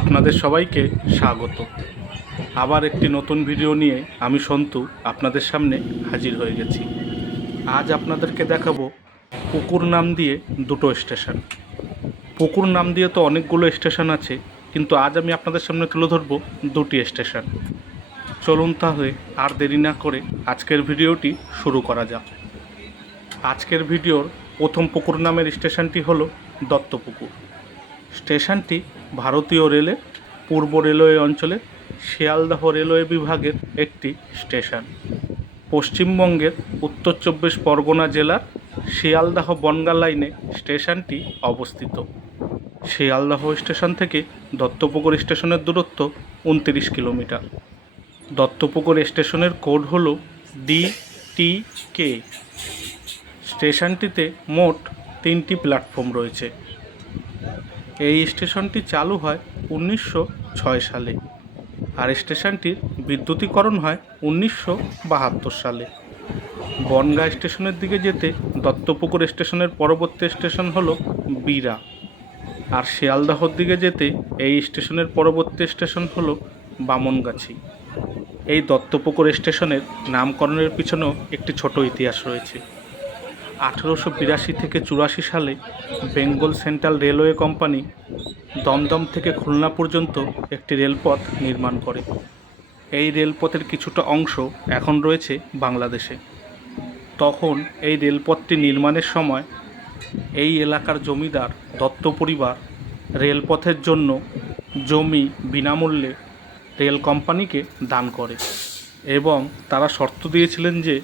আপনাদের সবাইকে স্বাগত। আবার একটি নতুন ভিডিও নিয়ে আমি সন্তু আপনাদের সামনে হাজির হয়ে গেছি। আজ আপনাদেরকে দেখাবো পুকুর নাম দিয়ে দুটো স্টেশন। পুকুর নাম দিয়ে তো অনেকগুলো স্টেশন আছে, কিন্তু আজ আমি আপনাদের সামনে তুলে ধরবো দুটি স্টেশন। চলুন তাহলে আর দেরি না করে আজকের ভিডিওটি শুরু করা যাক। আজকের ভিডিওর প্রথম পুকুর নামের স্টেশনটি হলো দত্তপুকুর। স্টেশনটি ভারতীয় রেলের পূর্ব রেলওয়ে অঞ্চলে শিয়ালদহ রেলওয়ে বিভাগের একটি স্টেশন। পশ্চিমবঙ্গের উত্তর চব্বিশ পরগনা জেলার শিয়ালদাহ বনগা লাইনে স্টেশনটি অবস্থিত। শিয়ালদাহ স্টেশন থেকে দত্তপুকুর স্টেশনের দূরত্ব উনত্রিশ কিলোমিটার। দত্তপুকুর স্টেশনের কোড হল ডি টি কে। স্টেশনটিতে মোট তিনটি প্ল্যাটফর্ম রয়েছে। এই স্টেশনটি চালু হয় উনিশশো ছয় সালে আর স্টেশনটির বিদ্যুতীকরণ হয় উনিশশো বাহাত্তর সালে। বনগাঁ স্টেশনের দিকে যেতে দত্তপুকুর স্টেশনের পরবর্তী স্টেশন হল বীরা আর শিয়ালদাহর দিকে যেতে এই স্টেশনের পরবর্তী স্টেশন হল বামনগাছি। এই দত্তপুকুর স্টেশনের নামকরণের পিছনেও একটি ছোট ইতিহাস রয়েছে। আঠেরোশো বিরাশি থেকে চুরাশি সালে Bengal central railway company Dumdum থেকে খুলনা পর্যন্ত একটি রেলপথ নির্মাণ করে। এই রেলপথের কিছুটা অংশ এখন রয়েছে বাংলাদেশে। তখন এই রেলপথটি নির্মাণের সময় এই এলাকার জমিদার দত্ত পরিবার রেলপথের জন্য জমি বিনামূল্যে রেল কোম্পানিকে দান করে এবং তারা শর্ত দিয়েছিলেন যে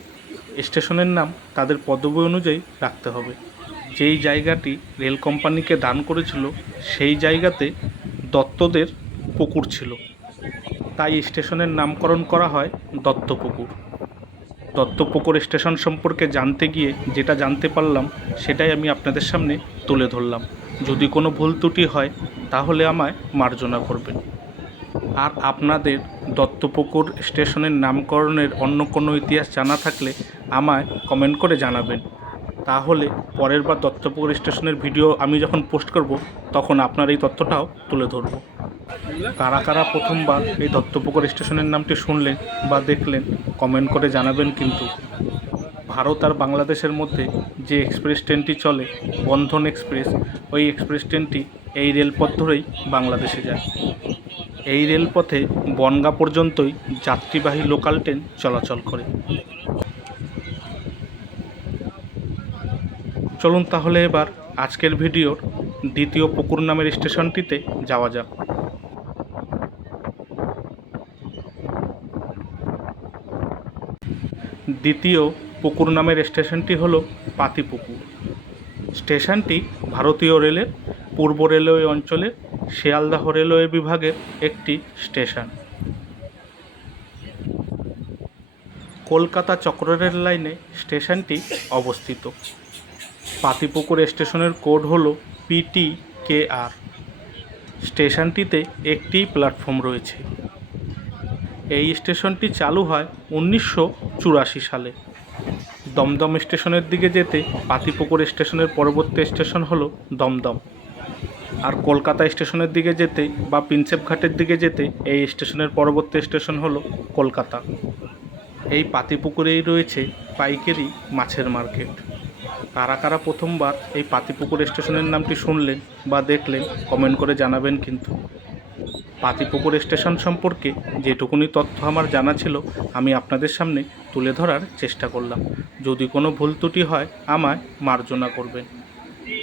স্টেশনের নাম তাদের পদবী অনুযায়ী রাখতে হবে। যেই জায়গাটি রেল কোম্পানিকে দান করেছিল, সেই জায়গাতে দত্তদের পুকুর ছিল। তাই স্টেশনের নামকরণ করা হয় দত্তপুকুর। দত্তপুকুর স্টেশন সম্পর্কে জানতে গিয়ে যেটা জানতে পারলাম, সেটাই আমি আপনাদের সামনে তুলে ধরলাম। যদি কোনো ভুল ত্রুটি হয়, তাহলে আমায় মার্জনা করবেন। আর আপনাদের দত্তপুকুর স্টেশনের নামকরণের অন্য কোনো ইতিহাস জানা থাকলে আমায় কমেন্ট করে জানাবেন। তাহলে পরের বার দত্তপুকুর স্টেশনের ভিডিও আমি যখন পোস্ট করব, তখন আপনার এই তথ্যটাও তুলে ধরব। কারা কারা প্রথমবার এই দত্তপুকুর স্টেশনের নামটি শুনলেন বা দেখলেন কমেন্ট করে জানাবেন কিন্তু। ভারত আর বাংলাদেশের মধ্যে যে এক্সপ্রেস ট্রেনটি চলে, বন্ধন এক্সপ্রেস ওই এক্সপ্রেস ট্রেনটি এই রেলপথ ধরেই বাংলাদেশে যায়। এই রেলপথে বনগা পর্যন্তই যাত্রীবাহী লোকাল ট্রেন চলাচল করে। চলুন তাহলে এবার আজকের ভিডিওর দ্বিতীয় পুকুর নামের স্টেশনটিতে যাওয়া যাক। দ্বিতীয় পুকুর নামের স্টেশনটি হল পাতিপুকুর স্টেশনটি ভারতীয় রেলের পূর্ব রেলওয়ে অঞ্চলের শিয়ালদাহ রেলওয়ে বিভাগের একটি স্টেশন। কলকাতা চক্ররেল লাইনে স্টেশনটি অবস্থিত। পাতিপুকুর স্টেশনের কোড হল পিটি কে আর স্টেশনটিতে একটি প্ল্যাটফর্ম রয়েছে। এই স্টেশনটি চালু হয় উনিশশো চুরাশি সালে। দমদম স্টেশনের দিকে যেতে পাতিপুকুর স্টেশনের পরবর্তী স্টেশন হলো দমদম। আর কলকাতা স্টেশনের দিকে যেতে বা প্রিন্সেপ ঘাটের দিকে যেতে এই স্টেশনের পরবর্তী স্টেশন হলো কলকাতা। এই পাতিপুকুরেই রয়েছে পাইকারি মাছের মার্কেট। কারা কারা প্রথমবার এই পাতিপুকুর স্টেশনের নামটি শুনলেন বা দেখলেন, কমেন্ট করে জানাবেন কিন্তু। পাতিপুকুর স্টেশন সম্পর্কে যেটুকুনি তথ্য আমার জানা ছিল, আমি আপনাদের সামনে তুলে ধরার চেষ্টা করলাম। যদি কোনো ভুল ত্রুটি হয়, আমায় মার্জনা করবেন।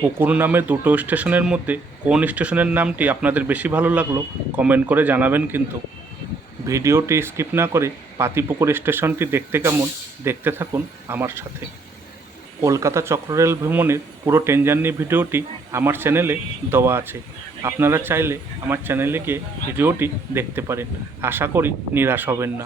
পুকুর নামে দুটো স্টেশনের মধ্যে কোন স্টেশনের নামটি আপনাদের বেশি ভালো লাগল, কমেন্ট করে জানাবেন কিন্তু। ভিডিওটি স্কিপ না করে পাতিপুকুর স্টেশনটি দেখতে কেমন, দেখতে থাকুন আমার সাথে। কলকাতা চক্ররেল ভ্রমণের পুরো ট্রেন জার্নি ভিডিওটি আমার চ্যানেলে দেওয়া আছে। আপনারা চাইলে আমার চ্যানেলে গিয়ে ভিডিওটি দেখতে পারেন। আশা করি নিরাশ হবেন না।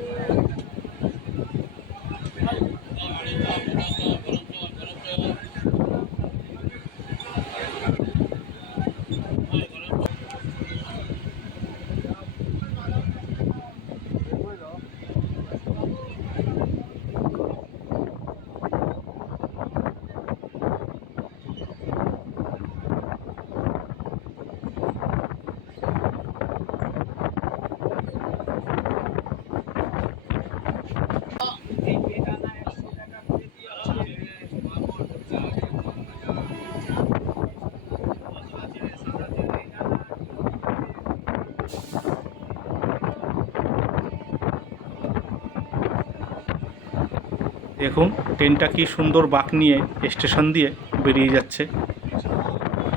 দেখুন, ট্রেনটা কি সুন্দর বাঁক নিয়ে স্টেশন দিয়ে বেরিয়ে যাচ্ছে।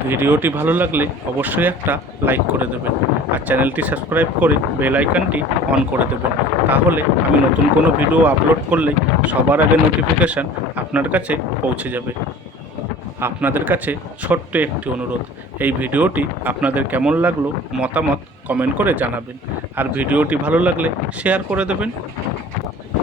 ভিডিওটি ভালো লাগলে অবশ্যই একটা লাইক করে দেবেন আর চ্যানেলটি সাবস্ক্রাইব করে বেল আইকনটি অন করে দেবেন। তাহলে আমি নতুন কোনো ভিডিও আপলোড করলেই সবার আগে নোটিফিকেশান আপনার কাছে পৌঁছে যাবে। আপনাদের কাছে ছোট্ট একটি অনুরোধ, এই ভিডিওটি আপনাদের কেমন লাগল মতামত কমেন্ট করে জানাবেন। আর ভিডিওটি ভালো লাগলে শেয়ার করে দেবেন।